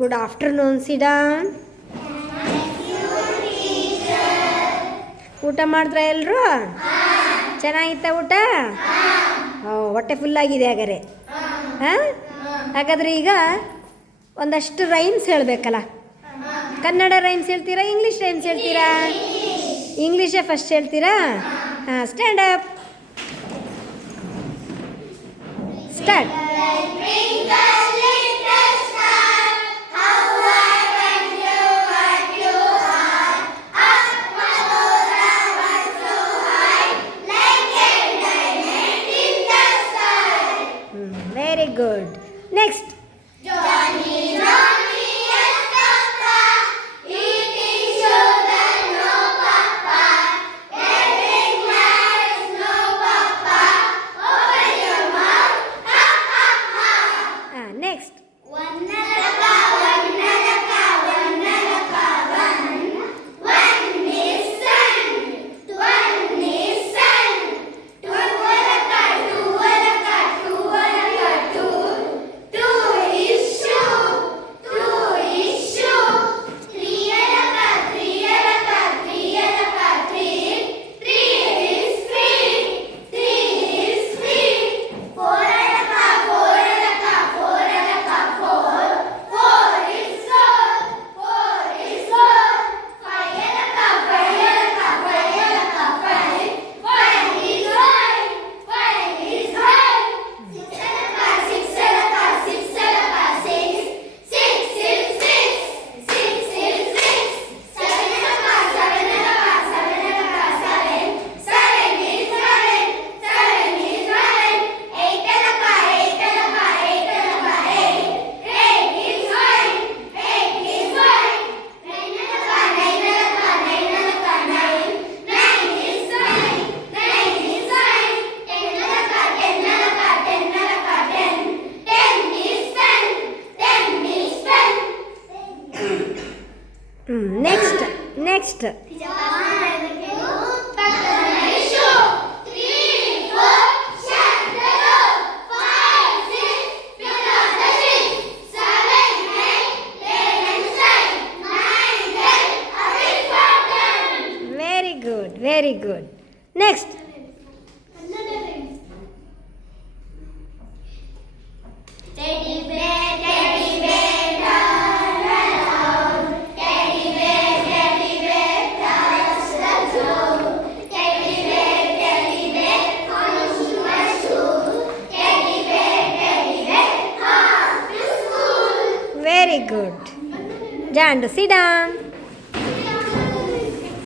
Good afternoon, sit down. ಊಟ ಮಾಡಿದ್ರ ಎಲ್ಲರೂ? ಚೆನ್ನಾಗಿತ್ತ ಊಟ? ಹೊಟ್ಟೆ ಫುಲ್ಲಾಗಿದೆ ಹಾಗಾದ್ರೆ. ಹಾಂ, ಹಾಗಾದರೆ ಈಗ ಒಂದಷ್ಟು ರೈಮ್ಸ್ ಹೇಳಬೇಕಲ್ಲ. ಕನ್ನಡ ರೈಮ್ಸ್ ಹೇಳ್ತೀರಾ, ಇಂಗ್ಲೀಷ್ ರೈಮ್ಸ್ ಹೇಳ್ತೀರಾ? ಇಂಗ್ಲೀಷೇ ಫಸ್ಟ್ ಹೇಳ್ತೀರಾ? ಹಾಂ, stand up, start. Very good. Next. Johnny, Johnny, yes, Papa. Eating sugar, no, Papa. Getting married, no, Papa. Open your mouth, ha, ha, ha. Next. One nalaka, one nalaka, one nalaka, one. One is sun, one is sun. Two alaka, two alaka, two alaka, two. Two is shoe, two is shoe. Three alaka, three alaka, three alaka, three. Three is feet, three is feet. Four alaka, four alaka, four alaka, four. Four is four, four is four. Five alaka, five alaka, five alaka, five. Five is five, five is five. Six alaka, six alaka, six alaka, six. Six is six, six is six. Seven alaka, seven alaka, seven alaka, seven. Seven is seven, seven is seven. Eight alaka, eight alaka, eight alaka, eight. Eight is nine, eight is nine. Nine alaka, nine alaka, nine alaka, nine. Nine is nine, nine is nine. Ten alaka, ten alaka, ten alaka, ten. Ten is ten, ten is ten. Next. Next. Very good. Very good. Next. Teddy bear, turn around. Teddy bear, touch the toe. Teddy bear, on to my shoe. Teddy bear, off to school. Very good. Jandu, sit down.